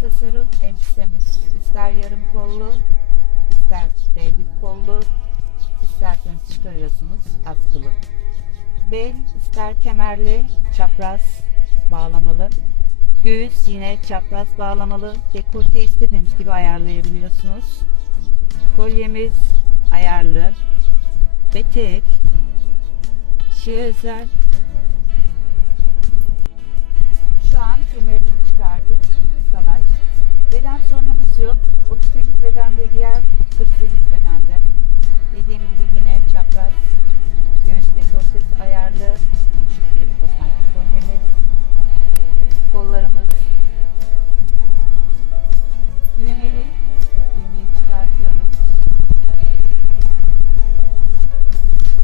tasarım elbisemiz. İster yarım kollu, ister devlik kollu, isterseniz çıkarıyorsunuz askılı. Bel ister kemerli, çapraz bağlamalı. Göğüs yine çapraz bağlamalı. Dekolte istediğiniz gibi ayarlayabiliyorsunuz. Kolyemiz ayarlı. Betek. Şişe özel. Sorunumuz yok.